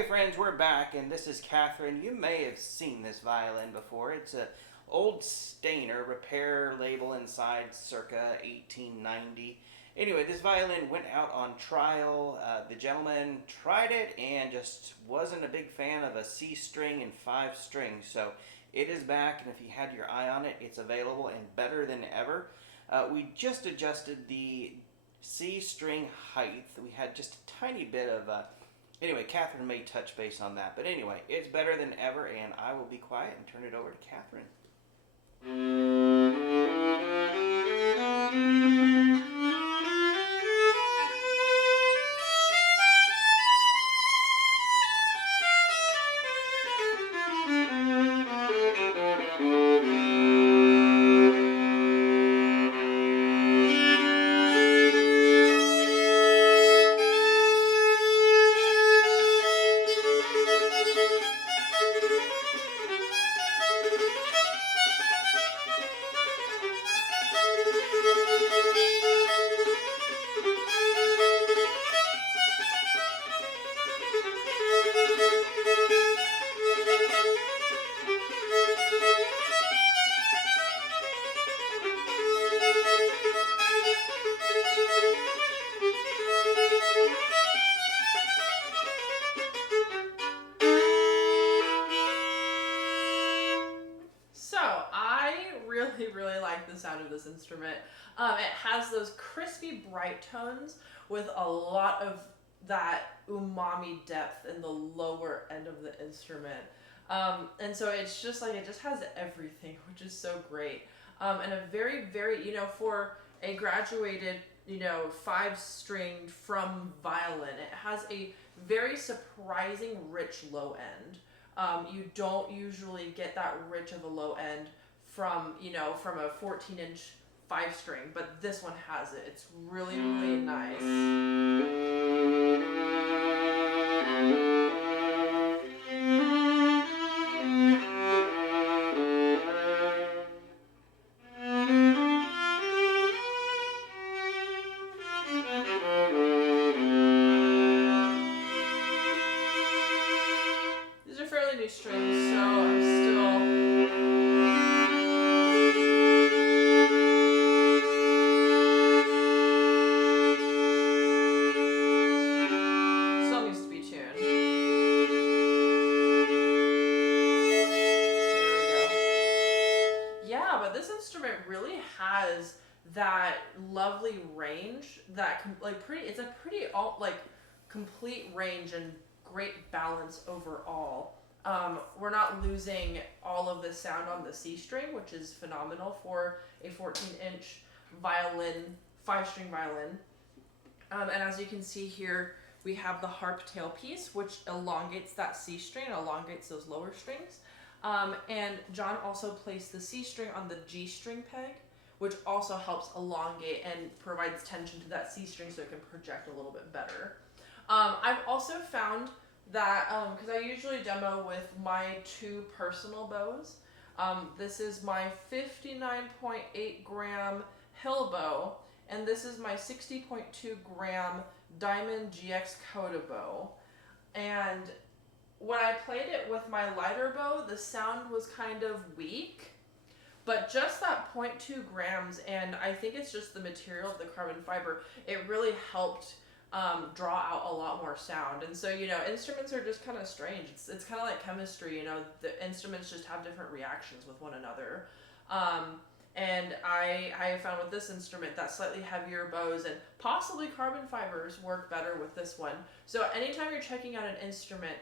Hi friends, we're back and this is Catherine. You may have seen this violin before. It's a old Stainer repair label inside circa 1890. Anyway, this violin went out on trial. The gentleman tried it and just wasn't a big fan of a C string and 5 strings. So it is back, and if you had your eye on it, it's available and better than ever. We just adjusted the C string height. We had just a tiny bit of anyway, Catherine may touch base on that. But anyway, it's better than ever, and I will be quiet and turn it over to Catherine. Really like the sound of this instrument. It has those crispy, bright tones with a lot of that umami depth in the lower end of the instrument. And so it's just like, it just has everything, which is so great. And a very, for a graduated, 5-stringed from violin, it has a very surprising rich low end. You don't usually get that rich of a low end from a 14-inch 5-string, but this one has it. It's really nice. These are fairly new strings, so I'm still needs to be tuned. There we go. Yeah, but this instrument really has that lovely range that it's a pretty complete range and great balance overall. We're not losing all of the sound on the C string, which is phenomenal for a 14-inch violin, 5-string violin. And as you can see here, we have the harp tailpiece, which elongates that C string, elongates those lower strings. And John also placed the C string on the G string peg, which also helps elongate and provides tension to that C string so it can project a little bit better. I've also found that, because I usually demo with my 2 personal bows. This is my 59.8 gram hill bow, and this is my 60.2 gram Diamond GX Coda bow. And when I played it with my lighter bow, the sound was kind of weak, but just that 0.2 grams, and I think it's just the material of the carbon fiber, it really helped draw out a lot more sound. And so, instruments are just kind of strange. It's kind of like chemistry, the instruments just have different reactions with one another. And I have found with this instrument that slightly heavier bows and possibly carbon fibers work better with this one. So anytime you're checking out an instrument,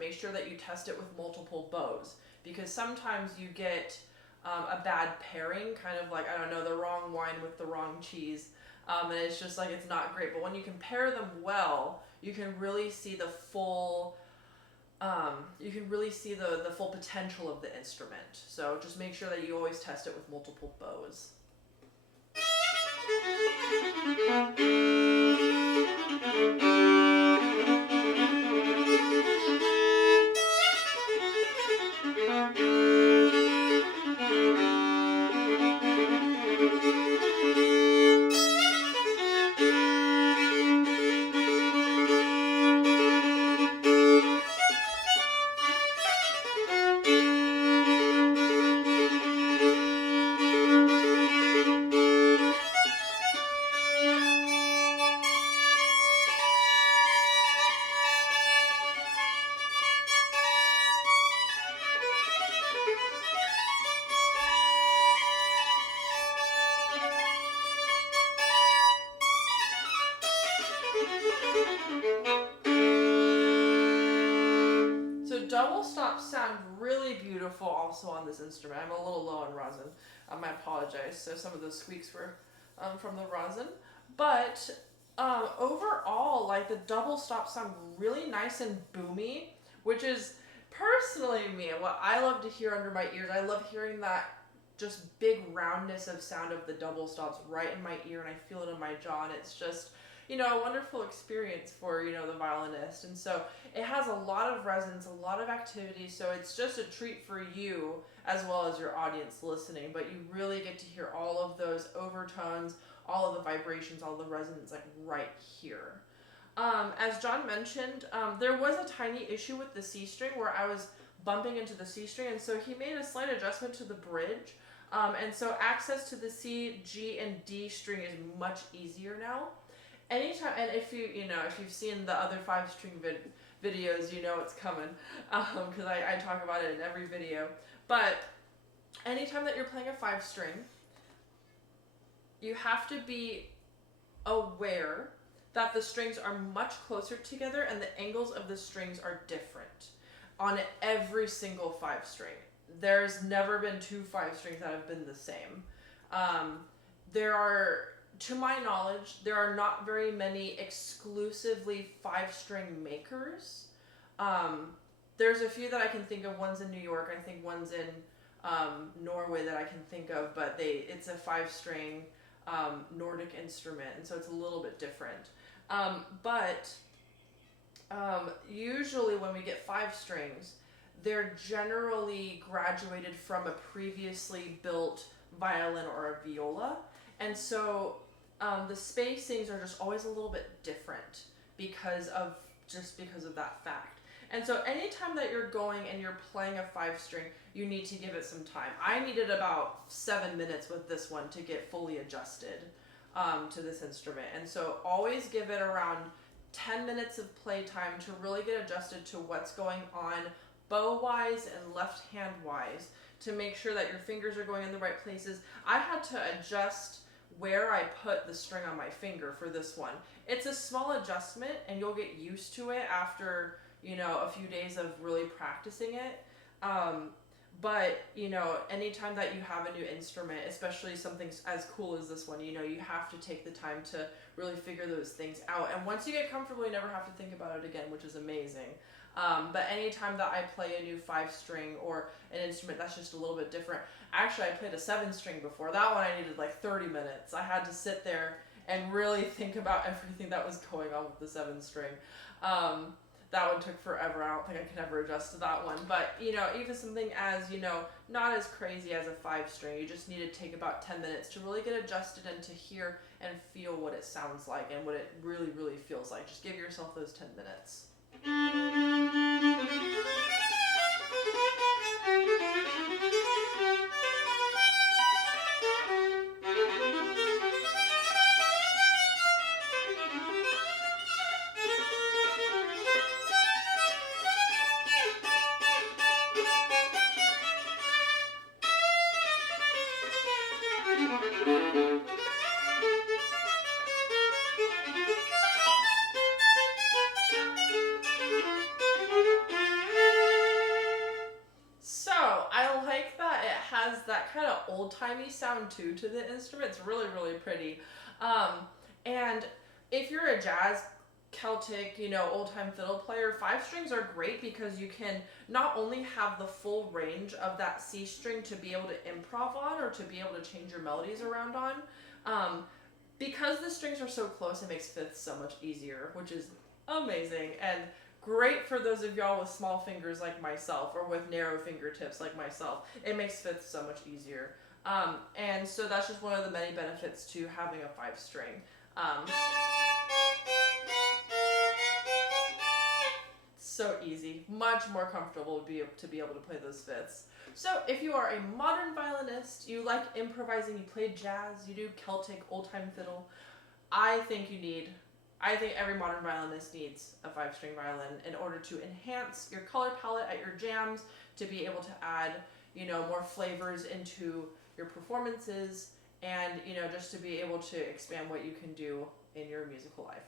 make sure that you test it with multiple bows, because sometimes you get a bad pairing, kind of like, I don't know, the wrong wine with the wrong cheese. And it's just like, it's not great. But when you can pair them well, you can really see the full the full potential of the instrument. So just make sure that you always test it with multiple bows. So double stops sound really beautiful also on this instrument. I'm a little low on rosin. I apologize. So some of those squeaks were from the rosin. But overall, like the double stops sound really nice and boomy, which is personally me, what I love to hear under my ears. I love hearing that just big roundness of sound of the double stops right in my ear, and I feel it in my jaw, and it's just, a wonderful experience for, the violinist. And so it has a lot of resonance, a lot of activity, so it's just a treat for you as well as your audience listening, but you really get to hear all of those overtones, all of the vibrations, all the resonance, like right here. As John mentioned, there was a tiny issue with the C string where I was bumping into the C string, and so he made a slight adjustment to the bridge. And so access to the C, G, and D string is much easier now. Anytime, and if you've seen the other 5-string videos, you know it's coming, because I talk about it in every video. But anytime that you're playing a 5-string, you have to be aware that the strings are much closer together and the angles of the strings are different on every single 5-string. There's never been 2 5-strings that have been the same. To my knowledge, there are not very many exclusively 5-string makers. There's a few that I can think of. One's in New York, I think one's in Norway that I can think of, but it's a 5-string Nordic instrument, and so it's a little bit different. But usually when we get 5 strings, they're generally graduated from a previously built violin or a viola, and so the spacings are just always a little bit different because of that fact. And so anytime that you're going and you're playing a 5-string, you need to give it some time. I needed about 7 minutes with this one to get fully adjusted to this instrument. And so always give it around 10 minutes of playtime to really get adjusted to what's going on bow-wise and left-hand-wise, to make sure that your fingers are going in the right places. I had to adjust where I put the string on my finger for this one. It's a small adjustment, and you'll get used to it after, a few days of really practicing it. But, anytime that you have a new instrument, especially something as cool as this one, you have to take the time to really figure those things out. And once you get comfortable, you never have to think about it again, which is amazing. But anytime that I play a new 5-string or an instrument that's just a little bit different. Actually, I played a 7-string before. That one I needed like 30 minutes. I had to sit there and really think about everything that was going on with the 7-string. That one took forever. I don't think I could ever adjust to that one. But, even something as, not as crazy as a 5-string, you just need to take about 10 minutes to really get adjusted and to hear and feel what it sounds like and what it really, really feels like. Just give yourself those 10 minutes. That kind of old-timey sound too to the instrument. It's really, really pretty. And if you're a jazz, Celtic, old-time fiddle player, 5-strings are great because you can not only have the full range of that C string to be able to improv on or to be able to change your melodies around on. Because the strings are so close, it makes fifths so much easier, which is amazing. And great for those of y'all with small fingers like myself or with narrow fingertips like myself. It makes fifths so much easier. And so that's just one of the many benefits to having a 5-string. So easy, much more comfortable to be able to play those fifths. So if you are a modern violinist, you like improvising, you play jazz, you do Celtic, old-time fiddle, I think every modern violinist needs a 5-string violin in order to enhance your color palette at your jams, to be able to add, more flavors into your performances, and, just to be able to expand what you can do in your musical life.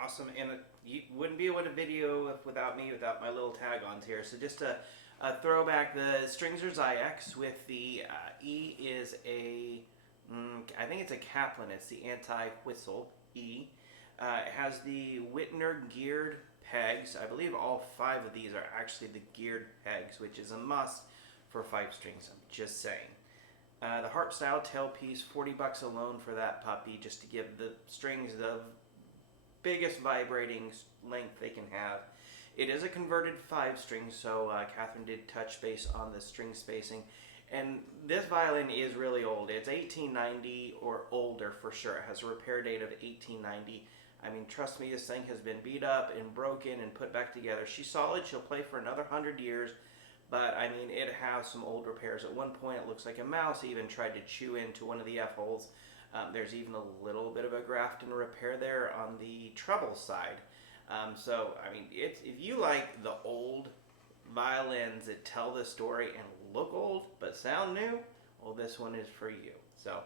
Awesome, and you wouldn't be able to video without me, without my little tag-ons here. So just a throwback, the strings are Zyx with the E is I think it's a Kaplan, it's the anti-whistle E. It has the Whitner geared pegs. I believe all 5 of these are actually the geared pegs, which is a must for 5 strings, I'm just saying. The harp style tailpiece, $40 alone for that puppy, just to give the strings the biggest vibrating length they can have. It is a converted 5 string, so Catherine did touch base on the string spacing. And this violin is really old. It's 1890 or older for sure. It has a repair date of 1890. I mean, trust me, this thing has been beat up and broken and put back together. She's solid. She'll play for another 100 years. But, I mean, it has some old repairs. At one point, it looks like a mouse even tried to chew into one of the F-holes. There's even a little bit of a graft and repair there on the treble side. So, I mean, if you like the old violins that tell the story and look old but sound new, well, this one is for you. So,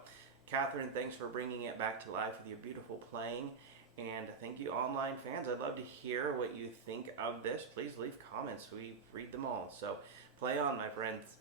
Catherine, thanks for bringing it back to life with your beautiful playing. And thank you, online fans. I'd love to hear what you think of this. Please leave comments. We read them all. So, play on, my friends.